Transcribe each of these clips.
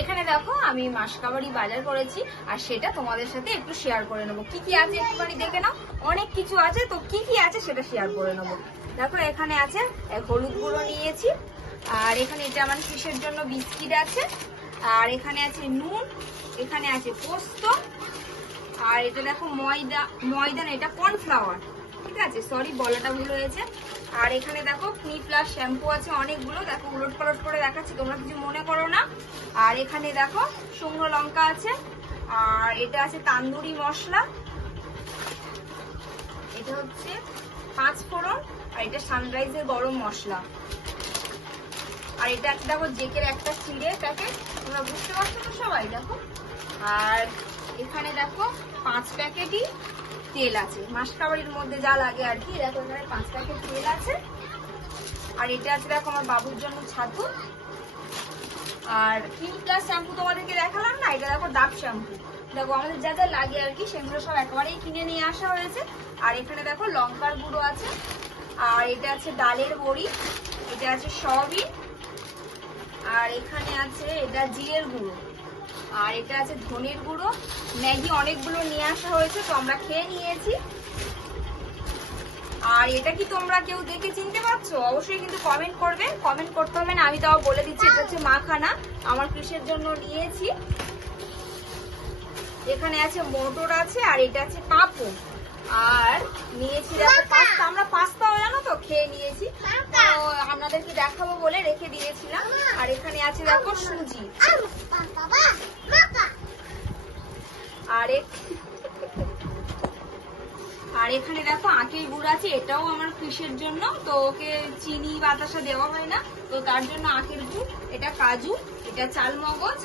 এখানে দেখো আমি মাসকাবাড়ি বাজার করেছি আর সেটা তোমাদের সাথে একটু শেয়ার করে নেবো। কি কি আছে একটুখানি দেখে নাও, অনেক কিছু আছে, তো কি কি আছে সেটা শেয়ার করে নেবো। দেখো এখানে আছে হলুদ গুঁড়ো নিয়েছি, আর এখানে এটা আমার ফিশের জন্য বিস্কিট আছে, আর এখানে আছে নুন, এখানে আছে পোস্ত, আর এটা দেখো ময়দা না, এটা কর্নফ্লাওয়ার, ঠিক আছে, সরি বলাটা ভুল হয়েছে। আর এখানে দেখো ক্লিনিক প্লাস শ্যাম্পু আছে অনেকগুলো, দেখো উলট পালট করে দেখাচ্ছি, তোমরা কিছু মনে করো না। আর এখানে দেখো শুকনো লঙ্কা আছে, আর এটা আছে তান্দুরি মশলা, এটা হচ্ছে 5 ফোড়ন, আর এটা সানরাইজের গরম মশলা, আর এটা একটা দেখো জেকের একটা চিড়ে প্যাকেট, তোমরা বুঝতে পারছো তো সবাই দেখো। আর এখানে দেখো 5 প্যাকেটই তেল আছে, মাসকাবাড়ির মধ্যে যা লাগে আর কি, দেখো এখানে 5 প্যাকেট তেল আছে। আর এটা আছে দেখো আমার বাবুর জন্য ছাতু, আর ক্লিনিক প্লাস শ্যাম্পু তোমাদেরকে দেখালাম না, এটা দেখো ডাব শ্যাম্পু, দেখো আমাদের যা যা লাগে আর কি সেগুলো সব একেবারেই কিনে নিয়ে আসা হয়েছে। আর এখানে দেখো লঙ্কার গুঁড়ো আছে, আর এটা আছে ডালের বড়ি, এটা আছে সয়াবিন, আর এখানে আছে এটা জিরের গুঁড়ো, আর এটা আছে ধনের গুঁড়ো, ম্যাগি অনেকগুলো নিয়ে আসা হয়েছে, তো আমরা খেয়ে নিয়েছি। আর এটা কি তোমরা কেউ দেখে চিনতে পারছো? অবশ্যই কিন্তু কমেন্ট করবে, কমেন্ট করতে হবে না, আমি তাও বলে দিচ্ছি, এটা হচ্ছে মাখানা, আমার ফিশের জন্য নিয়েছি। এখানে আছে মটর আছে, আর এটা আছে পাঁপড়, আর নিয়েছি দেখো পাস্তা, আমরা পাস্তাও জানো তো খেয়ে নিয়েছি, তো আপনাদেরকে দেখাবো বলে রেখে দিয়েছিলাম। আর এখানে আছে দেখো সুজি, আর এখানে দেখো আখের গুড় আছে, এটাও আমার ফিশের জন্য, তো ওকে চিনি বাতাসা দেওয়া হয় না, তো তার জন্য আখের গুড়, এটা কাজু, এটা চালমগজ,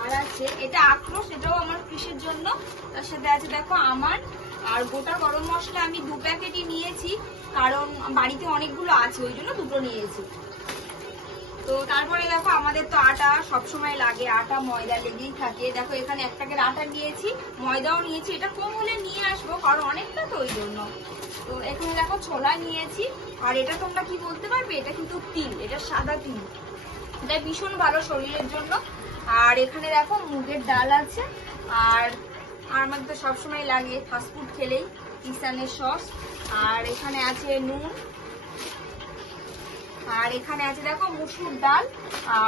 আর আছে এটা আখরোট, এটাও আমার ফিশের জন্য। তার সাথে আছে দেখো আমার, আর গোটা গরম মশলা আমি 2 প্যাকেটই নিয়েছি, কারণ বাড়িতে অনেকগুলো আছে ওই জন্য 2টো নিয়েছি। তো তারপরে দেখো আমাদের তো আটা সবসময় লাগে, আটা ময়দা লেগেই থাকে, দেখো এখানে 1 প্যাকেট আটা নিয়েছি, ময়দাও নিয়েছি, এটা কম হলে নিয়ে আসবো কারণ অনেকটা তো ওই জন্য। তো এখানে দেখো ছোলা নিয়েছি, আর এটা তোমরা কি বলতে পারবে, এটা কিন্তু তিল, এটা সাদা তিল, এটা ভীষণ ভালো শরীরের জন্য। আর এখানে দেখো মুগের ডাল আছে, আর আমাদের তো সবসময় লাগে ফাস্টফুড খেলেই কিষানের সস, আর এখানে আছে নুন, আর এখানে আছে দেখো মুসুর ডাল,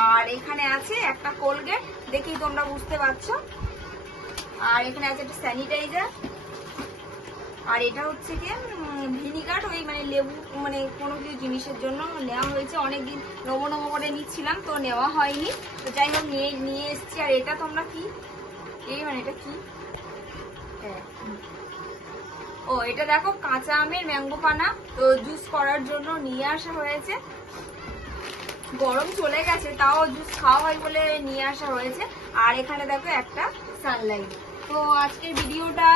আর এখানে আছে একটা কোলগেট, দেখেই তোমরা বুঝতে পারছো, আর এখানে আছে একটা স্যানিটাইজার, আর এটা হচ্ছে কি ভিনিগার, ওই মানে লেবু মানে কোনো কিছু জিনিসের জন্য নেওয়া হয়েছে, অনেকদিন নবো নবো করে নিচ্ছিলাম তো নেওয়া হয়নি, তো যাই হোক নিয়ে এসছি। আর এটা তোমরা কি, এই মানে এটা কি, ও এটা দেখো কাঁচা আমের ম্যাঙ্গো পানা, তো জুস করার জন্য নিয়ে আসা হয়েছে, গরম চলে গেছে তাও জুস খাওয়া হয় বলে নিয়ে আসা হয়েছে। আর এখানে দেখো একটা সানলাইট। তো আজকের ভিডিওটা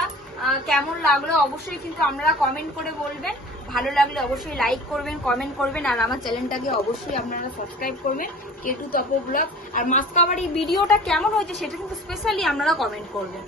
কেমন লাগলো অবশ্যই কিন্তু আপনারা কমেন্ট করে বলবেন, ভালো লাগলে অবশ্যই লাইক করবেন, কমেন্ট করবেন, আর আমার চ্যানেলটাকে অবশ্যই আপনারা সাবস্ক্রাইব করবেন, কেটু তপো ব্লগ। আর মাসকাবাড়ি ভিডিওটা কেমন হয়েছে সেটা কিন্তু স্পেশালি আপনারা কমেন্ট করবেন।